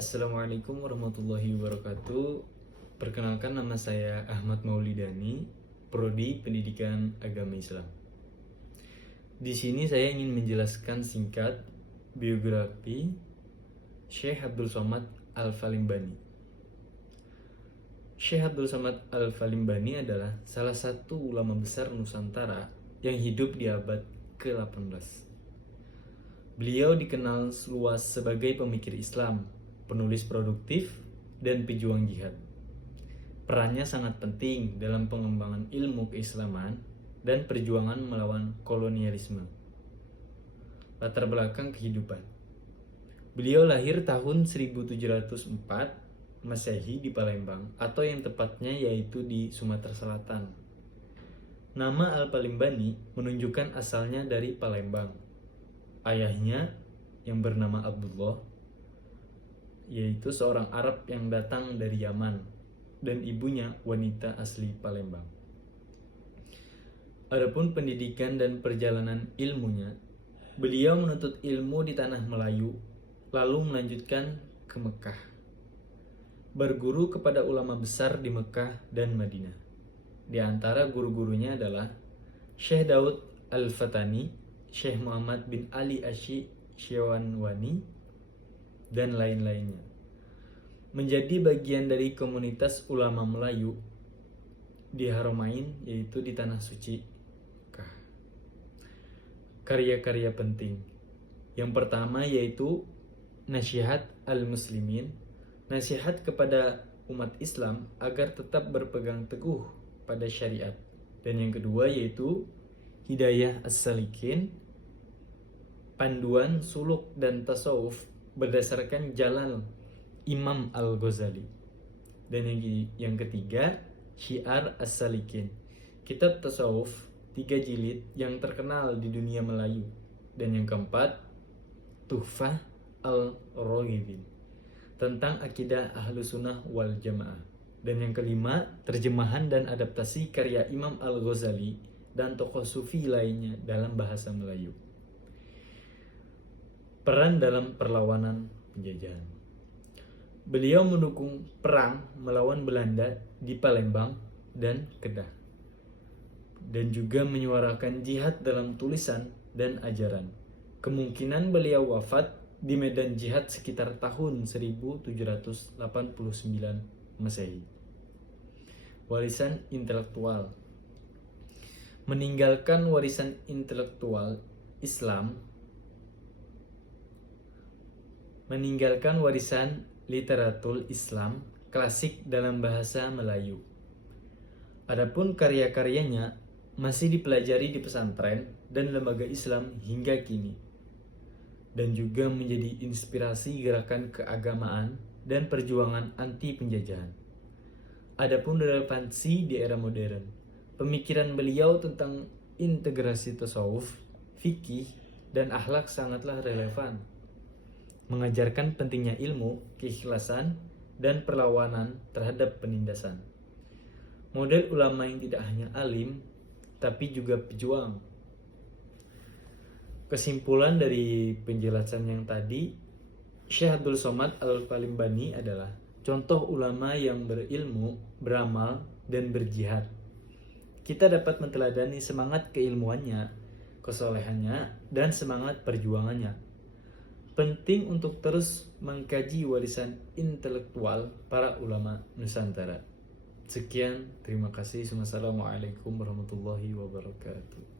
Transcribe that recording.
Assalamualaikum warahmatullahi wabarakatuh. Perkenalkan, nama saya Ahmad Maulidani, Prodi Pendidikan Agama Islam. Di sini saya ingin menjelaskan singkat biografi Syekh Abdul Somad Al-Falimbani. Syekh Abdul Somad Al-Falimbani adalah salah satu ulama besar Nusantara yang hidup di abad ke-18. Beliau dikenal luas sebagai pemikir Islam, penulis produktif, dan pejuang jihad. Perannya sangat penting dalam pengembangan ilmu keislaman dan perjuangan melawan kolonialisme. Latar belakang kehidupan. Beliau lahir tahun 1704 Masehi di Palembang, atau yang tepatnya yaitu di Sumatera Selatan. Nama Al-Falimbani menunjukkan asalnya dari Palembang. Ayahnya yang bernama Abdullah, yaitu seorang Arab yang datang dari Yaman, dan ibunya wanita asli Palembang. Adapun pendidikan dan perjalanan ilmunya, beliau menuntut ilmu di tanah Melayu, lalu melanjutkan ke Mekah. Berguru kepada ulama besar di Mekah dan Madinah. Di antara guru-gurunya adalah Syekh Daud Al-Fatani, Syekh Muhammad bin Ali Asy-Syawanwani, dan lain-lainnya. Menjadi bagian dari komunitas ulama Melayu di Haramain, yaitu di Tanah Suci Mekah. Karya-karya penting. Yang pertama yaitu Nasihat al-Muslimin, nasihat kepada umat Islam agar tetap berpegang teguh pada syariat. Dan yang kedua yaitu Hidayah as-Salikin, panduan suluk dan tasawuf berdasarkan jalan Imam Al-Ghazali. Dan yang ketiga, Syiar As-Salikin, kitab tasawuf 3 jilid yang terkenal di dunia Melayu. Dan yang keempat, Tuhfah Al-Raghibin, tentang akidah Ahlus Sunnah wal Jamaah. Dan yang kelima, terjemahan dan adaptasi karya Imam Al-Ghazali dan tokoh sufi lainnya dalam bahasa Melayu. Peran dalam perlawanan penjajahan. Beliau mendukung perang melawan Belanda di Palembang dan Kedah, dan juga menyuarakan jihad dalam tulisan dan ajaran. Kemungkinan beliau wafat di medan jihad sekitar tahun 1789 Masehi. Warisan intelektual. Meninggalkan warisan intelektual Islam, meninggalkan warisan literatur Islam klasik dalam bahasa Melayu. Adapun karya-karyanya masih dipelajari di pesantren dan lembaga Islam hingga kini, dan juga menjadi inspirasi gerakan keagamaan dan perjuangan anti penjajahan. Adapun relevansi di era modern, pemikiran beliau tentang integrasi tasawuf, fikih, dan akhlak sangatlah relevan. Mengajarkan pentingnya ilmu, keikhlasan, dan perlawanan terhadap penindasan. Model ulama yang tidak hanya alim, tapi juga pejuang. Kesimpulan dari penjelasan yang tadi, Syekh Abdul Somad Al-Falimbani adalah contoh ulama yang berilmu, beramal, dan berjihad. Kita dapat menteladani semangat keilmuannya, kesolehannya, dan semangat perjuangannya. Penting untuk terus mengkaji warisan intelektual para ulama Nusantara. Sekian, terima kasih. Wassalamualaikum warahmatullahi wabarakatuh.